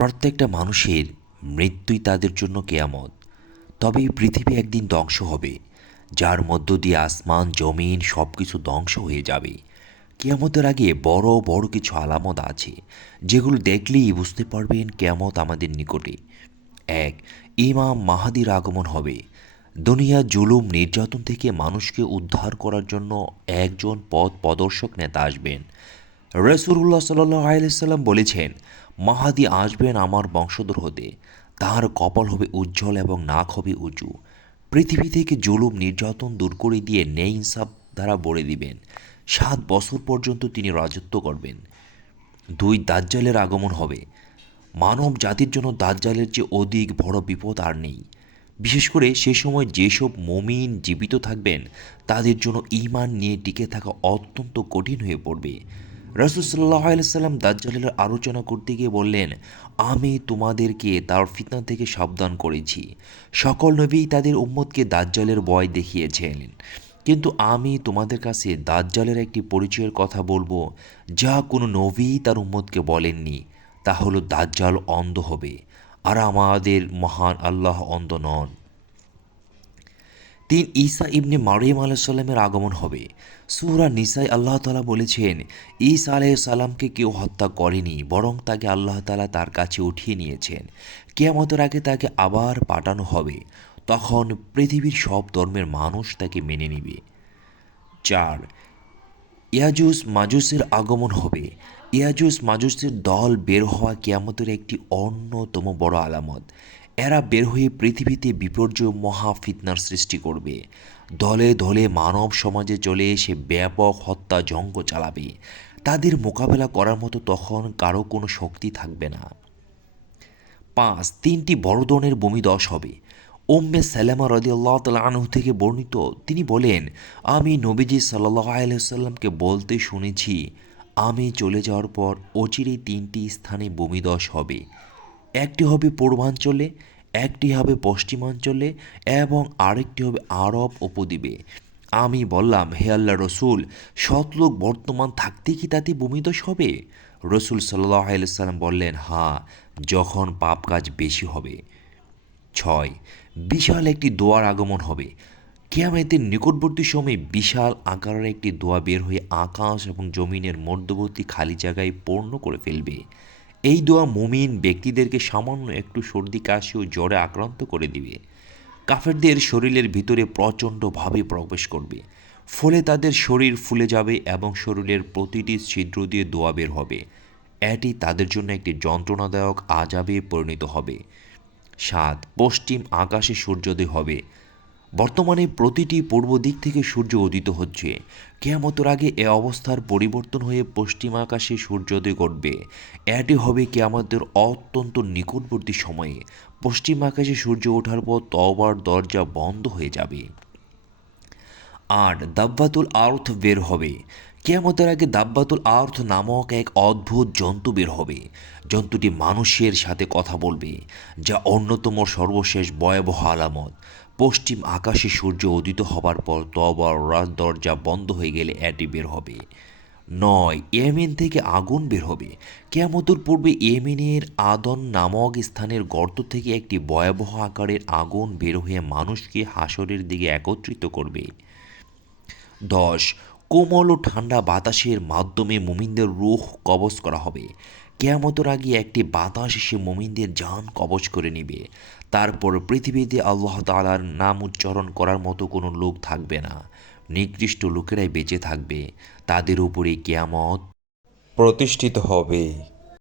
প্রত্যেকটা মানুষের মৃত্যুই তাদের জন্য কেয়ামত। তবে এই পৃথিবী একদিন ধ্বংস হবে, যার মধ্য দিয়ে আসমান জমিন সব কিছু ধ্বংস হয়ে যাবে। কেয়ামতের আগে বড় বড় কিছু আলামত আছে, যেগুলো দেখলেই বুঝতে পারবেন কেয়ামত আমাদের নিকটে। এক, ইমাম মাহাদির আগমন হবে। দুনিয়া জুলুম নির্যাতন থেকে মানুষকে উদ্ধার করার জন্য একজন পথ প্রদর্শক নেতা আসবেন। রসুল্লাহ সাল্লাহ আলাইসাল্লাম বলেছেন, মাহাদি আসবেন আমার বংশধর হতে। তার কপাল হবে উজ্জ্বল এবং নাক হবে উঁচু। পৃথিবী থেকে জুলুম নির্যাতন দূর করে দিয়ে ন্যায় ইনসাফ দ্বারা ভরে দিবেন। 7 বছর পর্যন্ত তিনি রাজত্ব করবেন। দুই, দাজ্জালের আগমন হবে। মানব জাতির জন্য দাজ্জালের চেয়ে অধিক বড় বিপদ আর নেই। বিশেষ করে সে সময় যেসব মুমিন জীবিত থাকবেন, তাদের জন্য ঈমান নিয়ে টিকে থাকা অত্যন্ত কঠিন হয়ে পড়বে। রাসূল সাল্লাল্লাহু আলাইহি সাল্লাম দাজ্জালের আলোচনা করতে গিয়ে বললেন, আমি তোমাদেরকে তার ফিতনা থেকে সাবধান করেছি। সকল নবী তাদের উম্মতকে দাজ্জালের ভয় দেখিয়েছেন, কিন্তু আমি তোমাদের কাছে দাজ্জালের একটি পরিচয়ের কথা বলবো, যা কোনো নবী তার উম্মতকে বলেননি। তা হলো দাজ্জাল অন্ধ হবে, আর আমাদের মহান আল্লাহ অন্ধ নন। 3, ঈসা ইবনে মারিয়াম আলাইহিস সালামের আগমন হবে। সূরা নিসায় আল্লাহ তাআলা বলেছেন, ঈসা আলাইহিস সালামকে কেউ হত্যা করেনি, বরং তাকে আল্লাহ তাআলা তার কাছে উঠিয়ে নিয়েছেন। কিয়ামতের আগে তাকে আবার পাঠানো হবে। তখন পৃথিবীর সব ধর্মের মানুষ তাকে মেনে নিবে। 4, ইয়াজুজ মাজুসের আগমন হবে। ইয়াজুজ মাজুসের দল বের হওয়া কিয়ামতের একটি অন্যতম বড় আলামত। এরা বের হয়ে পৃথিবীতে বিপর্যয় মহা ফিতনার সৃষ্টি করবে। দলে দলে মানব সমাজে চলে এসে ব্যাপক হত্যাযজ্ঞ চালাবে। তাদের মোকাবেলা করার মতো তখন কারো কোনো শক্তি থাকবে না। 5, 3টি বড় ধরনের ভূমিধস হবে। উম্মে সালামা রাদিয়াল্লাহু তাআলা আনহু থেকে বর্ণিত, তিনি বলেন, আমি নবীজি সাল্লাল্লাহু আলাইহি সাল্লামকে বলতে শুনেছি, আমি চলে যাওয়ার পর অচিরেই 3টি স্থানে ভূমিধস হবে। একটি হবে পূর্বাঞ্চলে, একটি হবে পশ্চিমাঞ্চলে এবং আরেকটি হবে আরব উপদ্বীপে। আমি বললাম, হে আল্লাহ রসুল, সৎলোক বর্তমান থাকতে কি তাতে ভূমিধস হবে? রসুল সাল্লাহ আলাইসাল্লাম বললেন, হ্যাঁ, যখন পাপ কাজ বেশি হবে। 6, বিশাল একটি দোয়ার আগমন হবে। কিয়ামতের নিকটবর্তী সময়ে বিশাল আকারের একটি দোয়া বের হয়ে আকাশ এবং জমিনের মধ্যবর্তী খালি জায়গায় পূর্ণ করে ফেলবে। এই দোয়া মুমিন ব্যক্তিদেরকে সামান্য একটু সর্দি কাশি ও জ্বরে আক্রান্ত করে দিবে। কাফেরদের শরীরের ভিতরে প্রচণ্ডভাবে প্রবেশ করবে, ফলে তাদের শরীর ফুলে যাবে এবং শরীরের প্রতিটি ছিদ্র দিয়ে দোয়া বের হবে। এটি তাদের জন্য একটি যন্ত্রণাদায়ক আযাবে পরিণত হবে। 7, পশ্চিম আকাশে সূর্যোদয় হবে। বর্তমানে প্রতিটি পূর্ব দিক থেকে সূর্য উদিত হচ্ছে। কেয়ামতের আগে এ অবস্থার পরিবর্তন হয়ে পশ্চিম আকাশে সূর্যোদয় ঘটবে। এটি হবে কেয়ামতের অত্যন্ত নিকটবর্তী সময়ে। পশ্চিম আকাশে সূর্য ওঠার পর তওবার দরজা বন্ধ হয়ে যাবে। 8, দাব্বাতুল আর্থ বের হবে। কিয়ামতের আগে দাব্বাতুল আর্থ নামক এক অদ্ভুত জন্তু বের হবে। জন্তুটি মানুষের সাথে কথা বলবে, যা অন্যতম সর্বশেষ ভয়াবহ আলামত। পশ্চিম আকাশে সূর্য উদিত হবার পর তওবার দরজা বন্ধ হয়ে গেলে এটি বের হবে। 9, ইয়েমেন থেকে আগুন বের হবে। কিয়ামতের পূর্বে ইয়েমেনের আদন নামক স্থানের গর্ত থেকে একটি ভয়াবহ আকারের আগুন বের হয়ে মানুষকে হাসরের দিকে একত্রিত করবে। 10, কোমল ও ঠান্ডা বাতাসের মাধ্যমে মুমিনদের রূহ কবজ করা হবে। কেয়ামতের আগে একটি বাতাস এসে মুমিনদের জান কবজ করে নিবে। তারপর পৃথিবীতে আল্লাহ তাআলার নাম উচ্চারণ করার মতো কোনো লোক থাকবে না। নিকৃষ্ট লোকেরাই বেঁচে থাকবে। তাদের উপরে কেয়ামত প্রতিষ্ঠিত হবে।